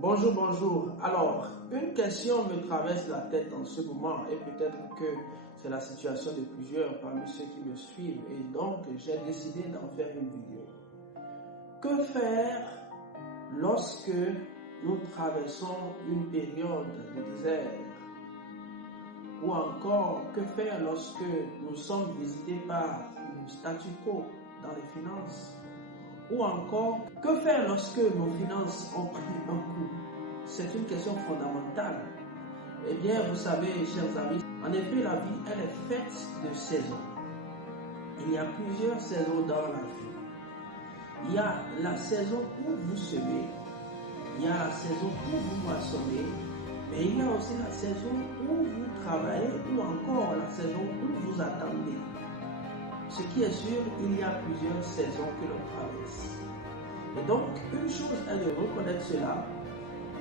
Bonjour, bonjour. Alors, une question me traverse la tête en ce moment et peut-être que c'est la situation de plusieurs parmi ceux qui me suivent et donc j'ai décidé d'en faire une vidéo. Que faire lorsque nous traversons une période de désert? Ou encore, que faire lorsque nous sommes visités par le statu quo dans les finances? Ou encore, que faire lorsque nos finances ont pris un coup? C'est une question fondamentale. Eh bien, vous savez, chers amis, en effet, la vie, elle est faite de saisons. Il y a plusieurs saisons dans la vie. Il y a la saison où vous semez, il y a la saison où vous moissonnez, mais il y a aussi la saison où vous travaillez ou encore la saison où vous attendez. Ce qui est sûr, il y a plusieurs saisons que l'on traverse. Et donc, une chose est de reconnaître cela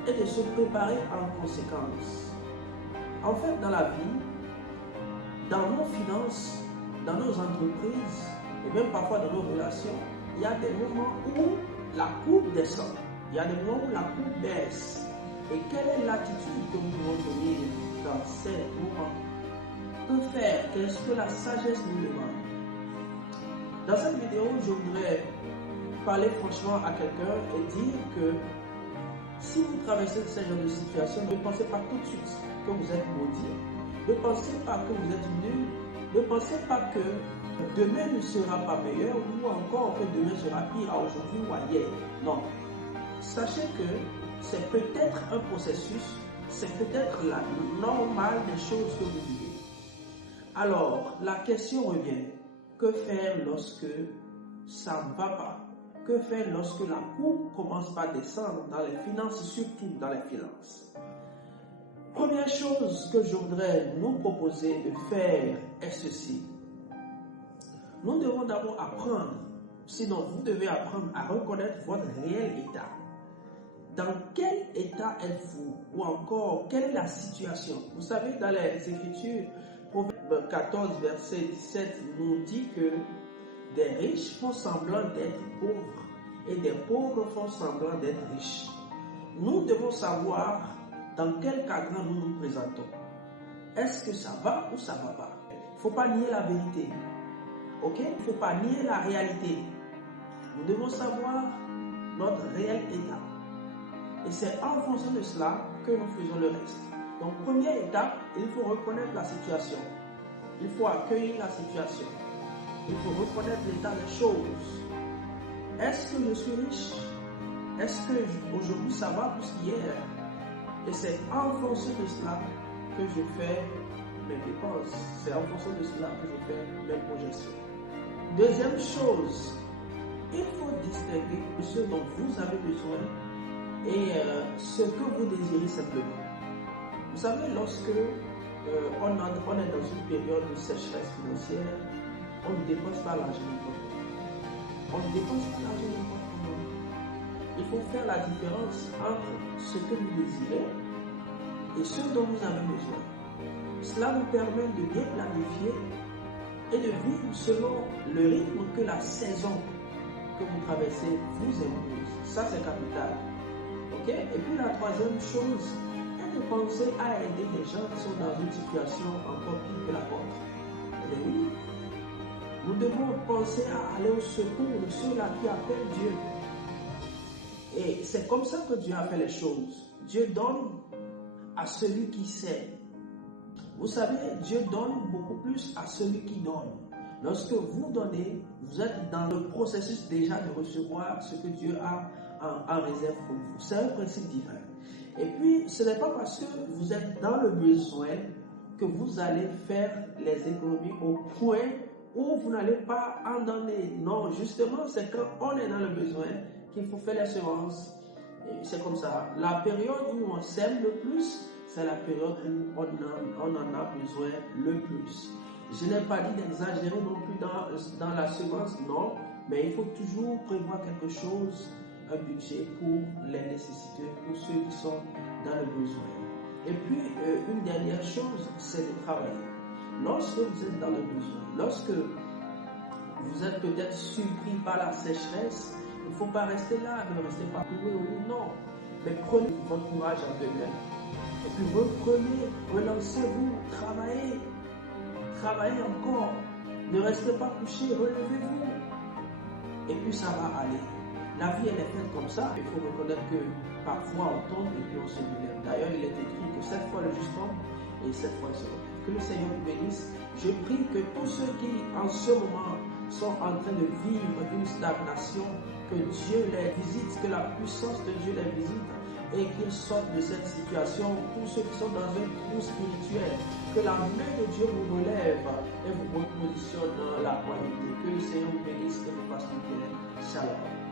et de se préparer en conséquence. En fait, dans la vie, dans nos finances, dans nos entreprises et même parfois dans nos relations, il y a des moments où la courbe descend, il y a des moments où la courbe baisse. Et quelle est l'attitude que nous devons tenir dans ces moments? Que faire? Qu'est-ce que la sagesse nous demande? Dans cette vidéo, je voudrais parler franchement à quelqu'un et dire que si vous traversez ce genre de situation, ne pensez pas tout de suite que vous êtes maudit. Ne pensez pas que vous êtes nul. Ne pensez pas que demain ne sera pas meilleur ou encore que demain sera pire à aujourd'hui ou à hier. Non. Sachez que c'est peut-être un processus, c'est peut-être la normale des choses que vous vivez. Alors, la question revient. Que faire lorsque ça ne va pas? Que faire lorsque la courbe commence par descendre dans les finances, surtout dans les finances? Première chose que je voudrais nous proposer de faire est ceci. Nous devons d'abord apprendre, sinon vous devez apprendre à reconnaître votre réel état. Dans quel état êtes-vous? Ou encore, quelle est la situation? Vous savez, dans les Écritures, Proverbe 14, verset 17 nous dit que des riches font semblant d'être pauvres et des pauvres font semblant d'être riches. Nous devons savoir dans quel cadre nous nous présentons. Est-ce que ça va ou ça ne va pas? Il ne faut pas nier la vérité. Ok? Il ne faut pas nier la réalité. Nous devons savoir notre réel état. Et c'est en fonction de cela que nous faisons le reste. Donc, première étape, il faut reconnaître la situation. Il faut accueillir la situation. Il faut reconnaître l'état des choses. Est-ce que je suis riche? Est-ce que aujourd'hui ça va plus qu'hier? Et c'est en fonction de cela que je fais mes dépenses. C'est en fonction de cela que je fais mes projections. Deuxième chose, il faut distinguer ce dont vous avez besoin et ce que vous désirez simplement. Vous savez, lorsque on est dans une période de sécheresse financière, on ne dépense pas l'argent n'importe comment. On ne dépense pas l'argent n'importe comment. Il faut faire la différence entre ce que vous désirez et ce dont vous avez besoin. Cela vous permet de bien planifier et de vivre selon le rythme que la saison que vous traversez vous impose. Ça, c'est capital. Ok? Et puis la troisième chose est de penser à aider des gens qui sont dans une situation encore pire que la vôtre. Mais oui, nous devons penser à aller au secours de ceux-là qui appellent Dieu. Et c'est comme ça que Dieu a fait les choses. Dieu donne à celui qui sait. Vous savez, Dieu donne beaucoup plus à celui qui donne. Lorsque vous donnez, vous êtes dans le processus déjà de recevoir ce que Dieu a en réserve pour vous. C'est un principe divin. Et puis, ce n'est pas parce que vous êtes dans le besoin que vous allez faire les économies au point où vous n'allez pas en donner. Non, justement, c'est quand on est dans le besoin qu'il faut faire les semences. C'est comme ça. La période où on sème le plus, c'est la période où on en a besoin le plus. Je n'ai pas dit d'exagérer non plus dans la semence, non, mais il faut toujours prévoir quelque chose, un budget pour les nécessités, pour ceux qui sont dans le besoin. Et puis, une dernière chose, c'est de travailler. Lorsque vous êtes dans le besoin, lorsque vous êtes peut-être surpris par la sécheresse, il ne faut pas rester là, ne restez pas courir au lit, non. Mais prenez votre courage à deux mains. Et puis reprenez, relancez-vous, travaillez. Travaillez encore. Ne restez pas couché, relevez-vous. Et puis ça va aller. La vie, elle est faite comme ça. Il faut reconnaître que parfois on tombe et puis on se relève. D'ailleurs, il est écrit que 7 fois le juste tombe et 7 fois il se relève. Que le Seigneur vous bénisse. Je prie que tous ceux qui, en ce moment, sont en train de vivre une stagnation, que Dieu les visite, que la puissance de Dieu les visite et qu'ils sortent de cette situation. Tous ceux qui sont dans un trou spirituel, que la main de Dieu vous relève et vous repositionne dans la royauté. Que le Seigneur vous bénisse et vous fasse du bien. Shalom.